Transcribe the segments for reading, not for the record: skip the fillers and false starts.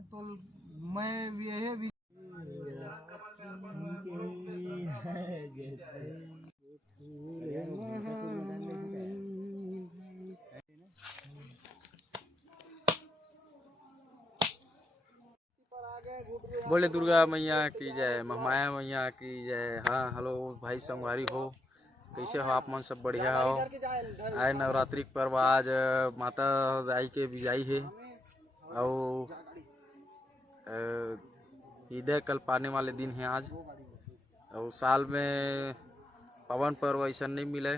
तो मैं ये भी बोले दुर्गा मैया की जय, महामाया मैया की जय। हाँ हेलो भाई संगवारी हो, कैसे हो आप मन? सब बढ़िया हो? आए नवरात्रि के पर्व आज माता आई के बिजाई है और ईद कल पाने वाले दिन है आज। और साल में पावन पर्व ऐसा नहीं मिले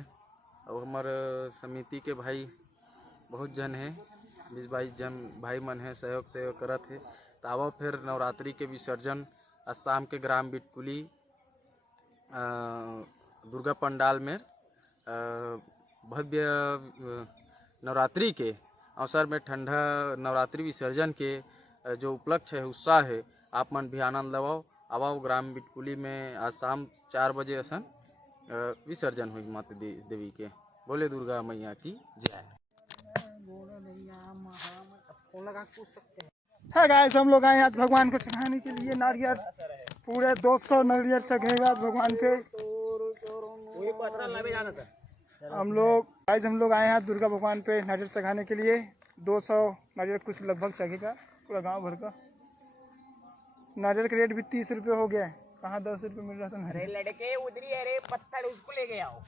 और हमारे समिति के भाई बहुत जन है, 20-22 जन भाई मन है, सहयोग करत है। तावा फिर नवरात्रि के विसर्जन असम के ग्राम बिटकुली दुर्गा पंडाल में भव्य नवरात्रि के अवसर में ठंडा नवरात्रि विसर्जन के जो उपलक्ष्य है, उत्साह है, आप मन भी आनंद लवाओ। आवाओ ग्राम बिटकुली में आज शाम 4 बजे असन विसर्जन हुई माता देवी के। बोले दुर्गा मैया की जय। है गाइस, हम लोग आए आज भगवान को चढ़ाने के लिए नारियल। पूरे 200 नारियल चढ़ेगा आज भगवान पे। हम लोग आए हैं दुर्गा भगवान पे नारियल चढ़ाने के लिए। 200 नारियल कुछ लगभग चढ़ेगा पूरा गांव भर का। नारियल का रेट भी 30 रुपये हो गया है, कहाँ 10 रुपये मिल रहा था। अरे लड़के उधरी, अरे पत्थर उसको लेके आओ।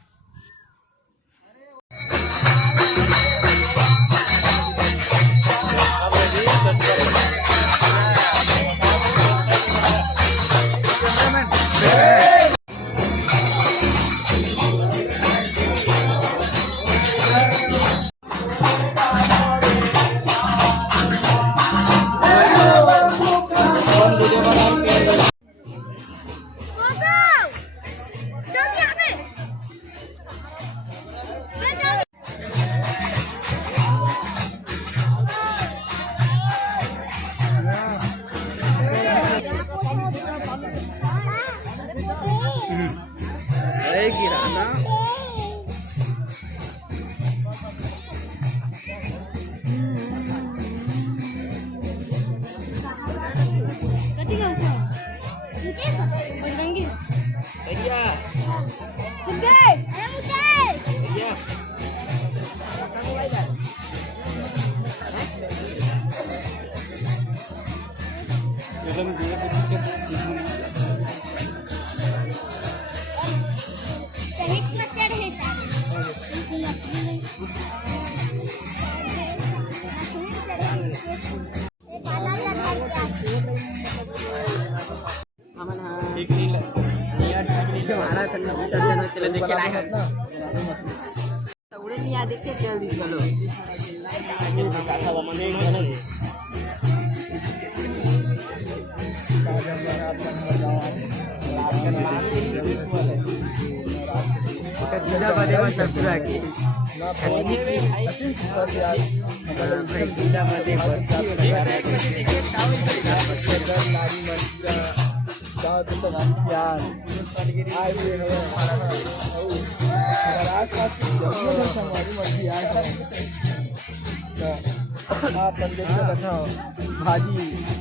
भाजी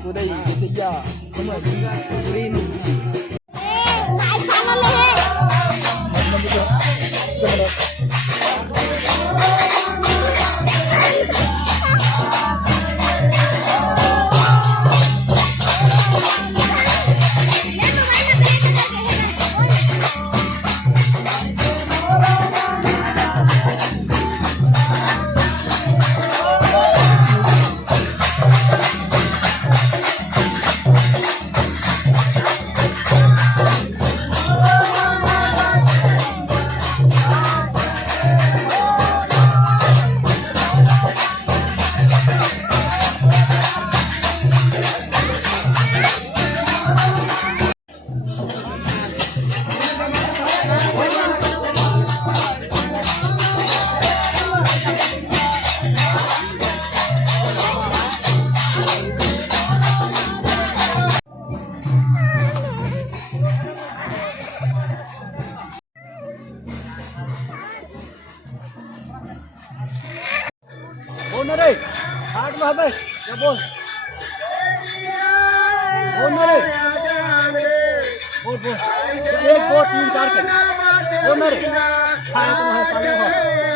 उदय बोल ना रे बोल बोल 1 2 3 4 के बोल ना रे खाया तुम्हारे सामने हो